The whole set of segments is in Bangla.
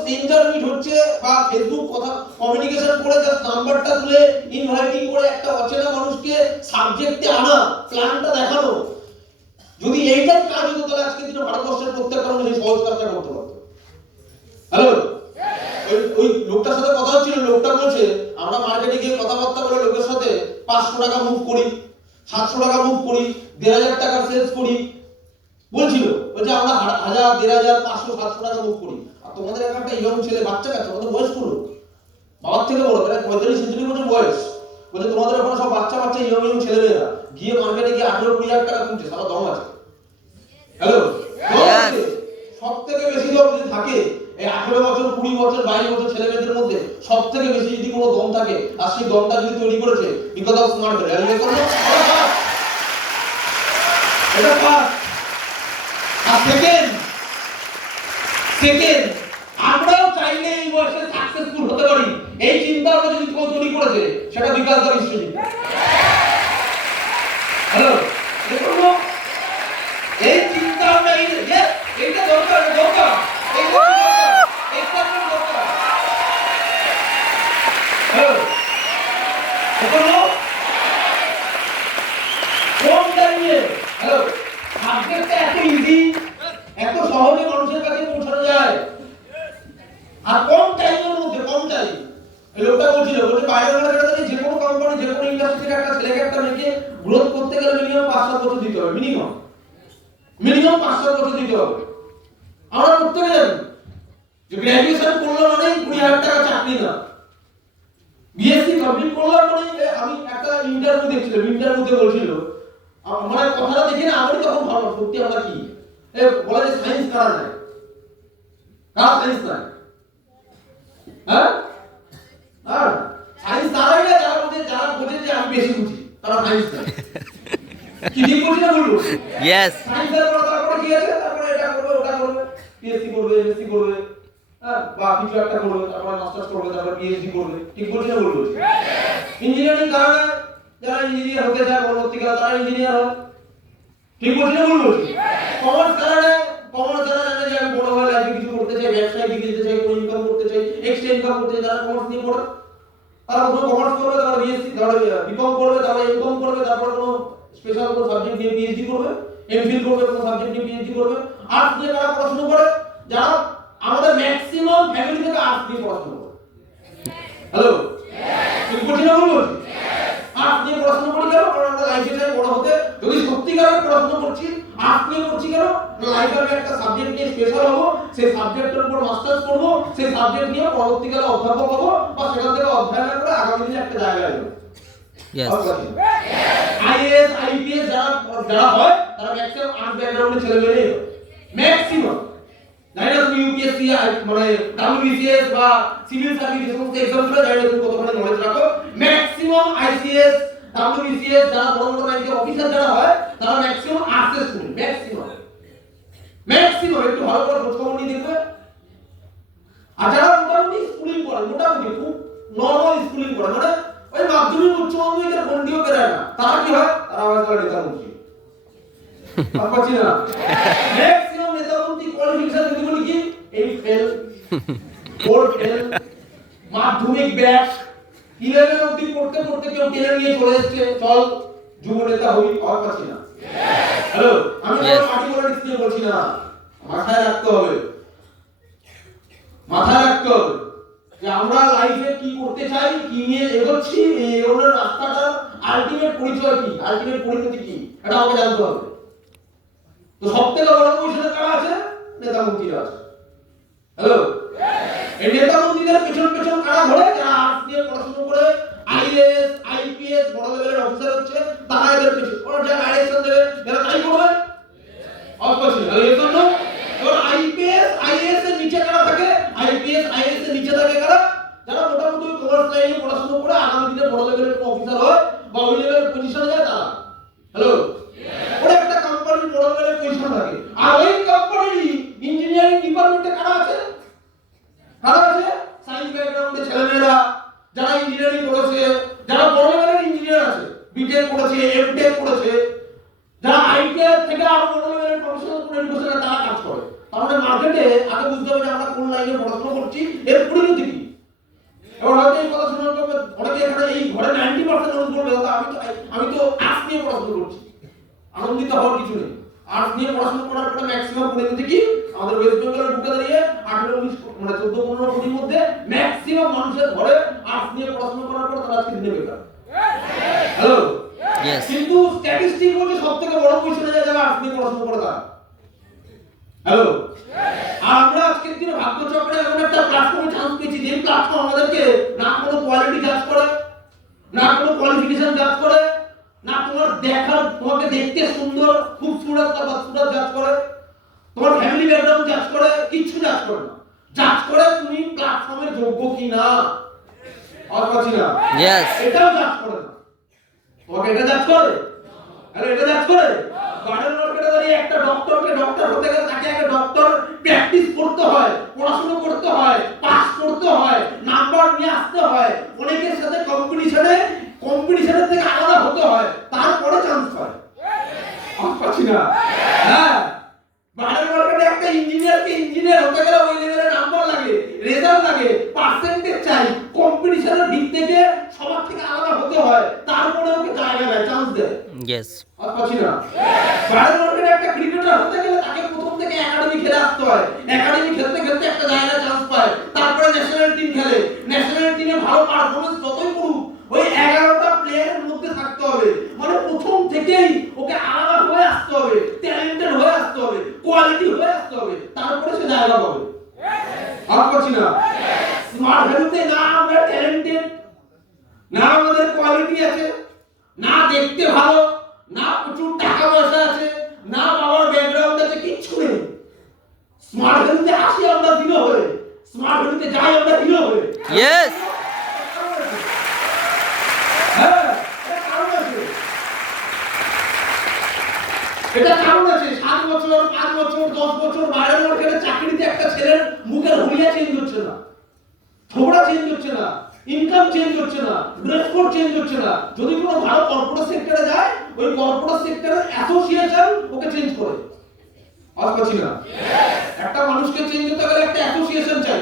স্ট্রেঞ্জার মিট হচ্ছে বা ফেসবুক কথা কমিউনিকেশন করে জাস্ট নাম্বারটা তুলে ইনভাইটিং করে একটা অচেনা মানুষকে সাবজেক্টে আনা প্ল্যানটা দেখানো। যদি এইটাই কাজ হতো তাহলে আজকে দিনে ভারতবর্ষের প্রত্যেকটা মানুষ এই সহজ কাজটা করতে পারতো হ্যালো ওই লোকটার সাথে কথা হচ্ছিল, লোকটা বলছে, আমরা মার্কেটে গিয়ে কথাবার্তা বলে লোকের সাথে পাঁচশো টাকা মুভ করি, সাতশো টাকা মুভ করি, দেড় হাজার টাকা সেলস করি। বলছিল, বলছে আমরা হাজার, দেড় হাজার, পাঁচশো, সাতশো টাকা মুভ করি। তোমাদের এখন একটা ইয়ং ছেলে বাচ্চা কাচ্চা তোমাদের বয়স করো বাবার থেকে বড় প্রায় পঁয়তাল্লিশ ছেচল্লিশ বছর বয়স। বলছে তোমাদের এখন সব বাচ্চা বাচ্চা ইয়ং ইয়ং ছেলেমেয়েরা। গিয়ে মার্কেটে গিয়ে আঠেরো কুড়ি হাজার টাকা তুলছে সারা দম আছে। হ্যালো. সব থেকে বেশি লোক যদি থাকে এই আঠেরো বছর কুড়ি বছর বাইশ বছর ছেলে মেয়েদের মধ্যে সব থেকে বেশি যদি কোনো দম থাকে আর সেই দমটা যদি তৈরি করেছে বিকজ অফ স্মার্ট রেলওয়ে করল এটা ফার্স্ট আর সেকেন্ড সেকেন্ড আমরাও চাইলে এই বয়সে সাকসেসফুল হতে পারি করে যদি তৈরি করেছে সেটা বিকাশ দা বিশ্বজিৎ হ্যালো দেখুন এই চিন্তা ভাবনা এই যে এইটা দরকার এটা দরকার এইটা দরকার এইটা আপনার দরকার হ্যালো দেখুন কোন টাইমে হ্যালো সাবজেক্টটা এত ইজি এত সহজে মানুষের কাছে পৌঁছানো যায় আর কম টাইমের মধ্যে কম টাইম এই লোকটা বলছিল বলছে বাইরে মার্কেটে যে কোনো যে থেকে একটা ছেলেকে একটা মেয়েকে গ্রোথ করতে গেলে মিনিমাম পাঁচ সাত বছর দিতে হবে মিনিমাম মিনিমাম পাঁচ সাত বছর দিতে হবে। আমরা প্রত্যেকে জানি যে গ্র্যাজুয়েশন করল মানে কুড়ি হাজার টাকা চাকরি না। বিএসসি কমপ্লিট করলাম মানে আমি একটা ইন্টারভিউ দেখছিলাম ইন্টারভিউতে বলছিল, আ- মানে কথাটা দেখে না, আমারই তখন ভালো সত্যি আমরা কি? বলে যে সায়েন্স কারা নেয়? কারা সায়েন্স নেয়? হ্যাঁ? আর বেশি বুঝি তারা সায়েন্স নেয় কি ঠিক বলছি না বলব? ইয়েস সায়েন্সের পর তারপরে কি আছে? তারপরে এটা করবে ওটা করবে পিএসসি করবে এমএসসি করবে বা কিছু একটা করবে তারপরে মাস্টার্স করবে তারপরে পিএইচডি করবে। ঠিক বলছি না বলব? ইঞ্জিনিয়ারিং কারণে যারা ইঞ্জিনিয়ার হতে চায় পরবর্তীকালে তারা ইঞ্জিনিয়ার হয়। ঠিক বলছি না বলব? কমার্স কারণে কমার্স যারা জানে যে আমি বড় হয়ে লাইফে কিছু করতে চাই ব্যবসায় দিকে যেতে চাই কোনো ইনকাম করতে চাই এক্সট্রা ইনকাম করতে চাই তারা কমার্স নিয়ে পড়ে। তারা প্রথমে কমার্স করবে তারপরে বিএসসি তারপরে বিকম করবে তারপরে এমকম করবে, তারপরে কোনো স্পেশাল কোনো সাবজেক্ট নিয়ে পিএইচডি করবে এমফিল করবে, কোনো সাবজেক্ট নিয়ে পিএইচডি করবে। আর্টস নিয়ে কারা পড়াশোনা করে, যারা আমাদের ম্যাক্সিমাম ফ্যামিলি থেকে আর্টস নিয়ে পড়াশোনা করে। হ্যালো তুমি করছি না বলব আর্টস নিয়ে পড়াশোনা করি কেন? কারণ আমরা লাইফে বড় হতে। যদি সত্যিকারের পড়াশোনা করছি আর্টস নিয়ে করছি কেন? লাইফে আমি একটা সাবজেক্ট নিয়ে স্পেশাল হব সেই সাবজেক্টের উপর মাস্টার্স করব সেই সাবজেক্ট নিয়ে পরবর্তীকালে অধ্যাপক হব বা সেখান থেকে অধ্যয়ন করে আগামী দিনে একটা জায়গায় যাব ইয়েস আইপিএস যারা যারা হয় তারা ম্যাক্সিমাম আর্টস ব্যাকগ্রাউন্ডের ছেলে মেয়ে ম্যাক্সিমাম জানি না তুমি ইউপিএসসি মানে ডাব্লিউবিসিএস বা সিভিল সার্ভিস এই সমস্ত এক্সামগুলো জানি না তুমি কতখানি নলেজ রাখো। ম্যাক্সিমাম আইসিএস ডাব্লিউবিসিএস যারা বড় বড় ব্যাংকের অফিসার যারা হয়, তারা ম্যাক্সিমাম আর্টসের স্টুডেন্ট ম্যাক্সিমাম ম্যাক্সিমাম একটু ভালো করে খোঁজ খবর নিয়ে দেখবে আর যারা মোটামুটি স্কুলিং করে, মোটামুটি খুব নর্মাল স্কুলিং করে মানে ওই মাধ্যমিক, উচ্চ মাধ্যমিকের গন্ডিও বেরোয় না। তারা কি হয়? তারা আবার করে নেতা মন্ত্রী পাচ্ছি না। ম্যাক্সিমাম নেতা মন্ত্রী কোয়ালিফিকেশন যদি বলি কি? এই ফেল ফোর ফেল মাধ্যমিক ব্যাক ইলেভেন অব্দি পড়তে পড়তে কেউ টেনে নিয়ে চলে এসছে। চল যুব নেতা হই আর পাচ্ছি না। হ্যালো আমি. পার্টি পলিটিক্স নিয়ে বলছি না। মাথায় রাখতে হবে। মাথায় রাখতে হবে যে আমরা লাইফে কি করতে চাই কি নিয়ে এগোচ্ছি এই এগোনোর রাস্তাটা আলটিমেট পরিচয় কি? আলটিমেট পরিণতি কি? এটা আমাকে জানতে হবে। তো সব থেকে বড় কারা আছে? নেতা মন্ত্রীরা আছে। হ্যালো এই নেতা মন্ত্রীদের পেছন পেছন কারা ঘরে যারা আর্টস নিয়ে পড়াশোনা করে আইএস আইপিএস বড় লেভেলের অফিসার হচ্ছে, তারা এদের পেছন ওরা যারা ডাইরেকশন দেবে যারা তাই করবে? অবশ্যই আর এর জন্য এবার আইপিএস আইএএস এর নিচে কারা থাকে আইপিএস আইএএস এর নিচে থাকে কারা যারা মোটামুটি কমার্স লাইনে পড়াশোনা করে আগামী দিনে বড় লেভেলের কোনো অফিসার হয় বা ওই লেভেলের পজিশনে যায় তারা হ্যালো ওরা একটা কোম্পানির বড় লেভেলের পজিশন থাকে আর ওই কোম্পানির ইঞ্জিনিয়ারিং ডিপার্টমেন্টে কারা আছে কারা আছে সায়েন্স ব্যাকগ্রাউন্ডের ছেলেমেয়েরা যারা ইঞ্জিনিয়ারিং করেছে, যারা বড় লেভেলের ইঞ্জিনিয়ার আছে বিটেক করেছে এমটেক করেছে, যারা আইটিআই থেকে আরও বড় লেভেলের প্রফেশনাল এডুকেশন তাহলে মার্কেটে আগে বুঝতে হবে আমরা কোন লাইনে পড়াশোনা করছি, এর পরিণতি কি? এবার হয়তো এই কথা শোনার পর অনেকে এখানে এই ঘরে নাইনটি পার্সেন্ট মানুষ বলবে আমি তো আমি তো নিয়ে পড়াশোনা করছি। আনন্দিত হওয়ার কিছু নেই। আর্টস নিয়ে পড়াশোনা করার পরে ম্যাক্সিমাম পরিণতি কি? আমাদের ওয়েস্ট বেঙ্গলের বুকে দাঁড়িয়ে আঠেরো উনিশ মানে চোদ্দ পনেরো কোটির মধ্যে ম্যাক্সিমাম মানুষের ঘরে আর্টস নিয়ে পড়াশোনা করার পর তারা আজকে দিনে বেকার। হ্যালো. কিন্তু স্ট্যাটিস্টিক বলছে সব থেকে বড় পজিশনে যায় যারা আর্টস নিয়ে পড়াশোনা করে তারা। হ্যালো আর আমরা আজকের দিনে ভাগ্যচক্রে এমন একটা প্ল্যাটফর্মে চান্স পেয়েছি যে প্ল্যাটফর্ম আমাদেরকে না কোনো কোয়ালিটি জাজ করে না কোনো কোয়ালিফিকেশন জাজ করে না তোমার দেখার তোমাকে দেখতে সুন্দর খুব সুরত বা সুরত জাজ করে। তোমার ফ্যামিলি ব্যাকগ্রাউন্ড জাজ করে কিচ্ছু জাজ করে না। জাজ করে তুমি প্ল্যাটফর্মের যোগ্য কি না আর পাচ্ছি না। এটাও জাজ করে না। তোমাকে এটা জাজ করে? আরে এটা জাজ করে? গার্ডেন মার্কেটে দাঁড়িয়ে একটা ডক্টরকে ডক্টর হতে গেলে তাকে আগে ডক্টর প্র্যাকটিস করতে হয় পড়াশোনা করতে হয় পাস করতে হয় নাম্বার নিয়ে আসতে হয়। অনেকের সাথে কম্পিটিশনে কম্পিটিশনের থেকে আলাদা হতে হয় তারপরে চান্স পায় পাচ্ছি না। হ্যাঁ। মার্কেটে একটা ইঞ্জিনিয়ারকে ইঞ্জিনিয়ার হতে গেলে ওই লেভেলে নাম্বার লাগে রেজাল্ট লাগে পার্সেন্টেজ চাই। কম্পিটিশনের দিক থেকে সবার থেকে আলাদা হতে হয় তারপরে ওকে জায়গা দেয় চান্স দেয়. আর পাচ্ছি না। বাইরের মার্কেটে একটা ক্রিকেটার হতে গেলে তাকে প্রথম থেকে একাডেমি খেলে আসতে হয়। একাডেমি খেলতে খেলতে একটা জায়গায় চান্স পায়। তারপরে ন্যাশনাল টিম খেলে। ন্যাশনাল টিমে ভালো পারফরমেন্স যতই করুক এগারোটা প্লেয়ারের মধ্যে থাকতে হবে। মানে প্রথম থেকেই ওকে আলাদা হয়ে আসতে হবে। ট্যালেন্টেড হয়ে আসতে হবে। কোয়ালিটি হয়ে আসতে হবে। তারপরে সে জায়গা পাবে। পাচ্ছি না? স্মার্ট ভ্যালুতে না আমরা ট্যালেন্টেড না আমাদের কোয়ালিটি আছে, না দেখতে ভালো, না প্রচুর টাকা পয়সা আছে, না বাবার ব্যাকগ্রাউন্ড আছে, কিচ্ছু নেই। স্মার্ট ভ্যালুতে আসি আমরা হিরো হয়ে। স্মার্ট ভ্যালুতে যাই আমরা হিরো হ্যাঁ এটা কারণ আছে এটা কারণ আছে সাত বছর, দশ বছর বাইরের মার্কেটে চাকরিতে একটা ছেলের মুখের হুলিয়া চেঞ্জ হচ্ছে না। ছোবড়া চেঞ্জ হচ্ছে না। ইনকাম চেঞ্জ হচ্ছে না। ড্রেস কোড চেঞ্জ হচ্ছে না। যদি কোনো ভালো কর্পোরেট সেক্টরে যায়, ওই কর্পোরেট সেক্টরের অ্যাসোসিয়েশন ওকে চেঞ্জ করে। একটা মানুষকে চেঞ্জ হতে গেলে একটা অ্যাসোসিয়েশন চাই।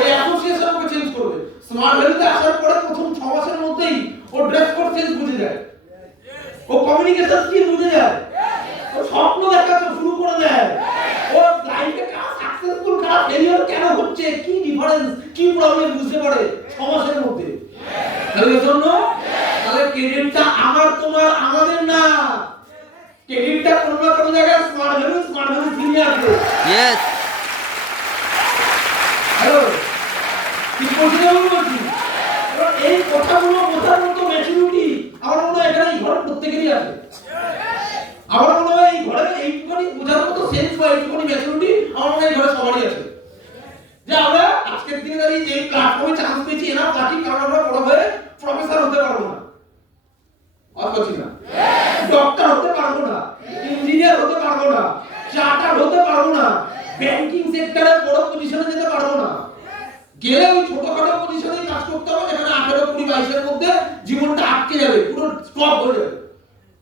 ওই অ্যাসোসিয়েশন ওকে চেঞ্জ করবে। স্মার্ট ভ্যালিতে আসার পরে প্রথম ছ মাসের মধ্যেই ও ড্রেস কোড চেঞ্জ বুঝে যায়। ও কমিউনিকেশন স্কিল বুঝে যায়। ও স্বপ্ন দেখাতে লাইফে সাকসেসফুল কারা ফেলিওর কেন হচ্ছে? কি ডিফারেন্স কি প্রবলেম বুঝতে পারে ছ মধ্যে? তাহলে এর তাহলে ক্রেডিটটা আমার তোমার আমাদের না। ক্রেডিটটা কোনো না কোনো জায়গায় স্মার্ট ভ্যালু স্মার্ট ভ্যালু ফিরে আসবে Yes. হ্যালো কি বলছি না আমি বলছি এবার এই কথাগুলো বোঝার মতো ম্যাচুরিটি আমার মনে হয় এখানে এই ঘরে প্রত্যেকেরই আছে আমার মনে হয় এই ঘরে এইটুখানি বোঝার মতো সেন্স বা এইটুখানি ম্যাচুরিটি আমার মনে হয় এই ঘরে সবারই আছে যে আমরা আজকের দিনে দাঁড়িয়ে যে প্ল্যাটফর্মে চান্স পেয়েছি এনা পার্টি কারণ আমরা বড় হয়ে প্রফেসর হতে পারব না। ডক্টর হতে পারব না ইঞ্জিনিয়ার হতে পারব না চার্টার হতে পারব না ব্যাংকিং সেক্টরে বড় পজিশনে যেতে পারব না। গেলে ওই ছোটখাটো পজিশনে কাজ করতে হবে যেখানে আঠেরো কুড়ি বাইশের মধ্যে জীবনটা আটকে যাবে পুরো স্টপ হয়ে যাবে।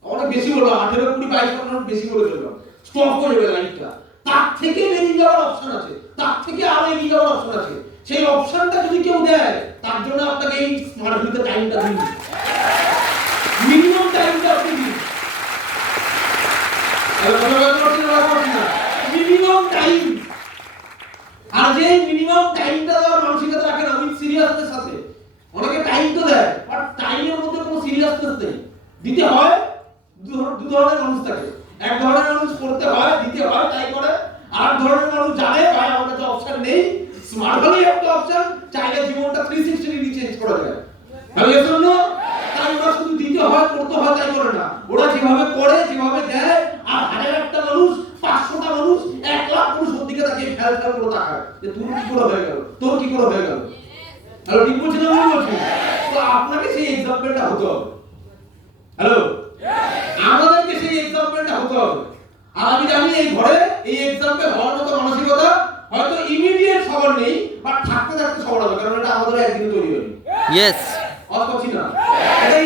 অনেক বেশি বললাম আঠেরো কুড়ি বাইশ অনেক বেশি বলে ফেললাম স্টপ হয়ে যাবে লাইফটা তার থেকে বেরিয়ে যাওয়ার অপশন আছে তার থেকে আরও এগিয়ে যাওয়ার অপশন আছে। সেই অপশনটা যদি কেউ দেয়, তার জন্য আপনাকে এই স্মার্ট টাইমটা দিন। মিনিমাম টাইমটা আপনি দিন। টাইম আর টাইম তো দেয় দিতে হয়, দু ধরনের মানুষ থাকে। এক ধরনের মানুষ করতে হয়, দিতে হয়, তাই করে। আর ধরনের মানুষ জানে, ভাই, আমার কাছে অপশন নেই। স্মার্ট ভ্যালি একটা অপশন চাইলে জীবনটা থ্রি সিক্সটি ডিগ্রি চেঞ্জ করা যায়। আমি এর জন্য তাই ওরা শুধু দিতে হয় করতে হয় তাই করে না। ওরা যেভাবে করে, যেভাবে দেয়, আর হাজার একটা মানুষ, পাঁচশোটা মানুষ, এক লাখ মানুষ ওর দিকে তাকিয়ে ফেল ফেল করে তাকায় যে তোর কি করে হয়ে গেল? তোর কি করে হয়ে গেল? হ্যালো, ঠিক বলছি না আমি বলছি তো আপনাকে সেই এক্সাম্পলটা হতে হবে। হ্যালো? আমাদেরকে সেই এক্সাম্পলটা হতে হবে। আর আমি জানি এই ঘরে এই এক্সাম্পল হওয়ার মতো মানসিকতা হয়তো ইমিডিয়েট খবর নেই বাট থাকতে থাকতে খবর হবে কারণ এটা আমাদের একদিন তৈরি হয়নি। ইয়েস অত না। এটা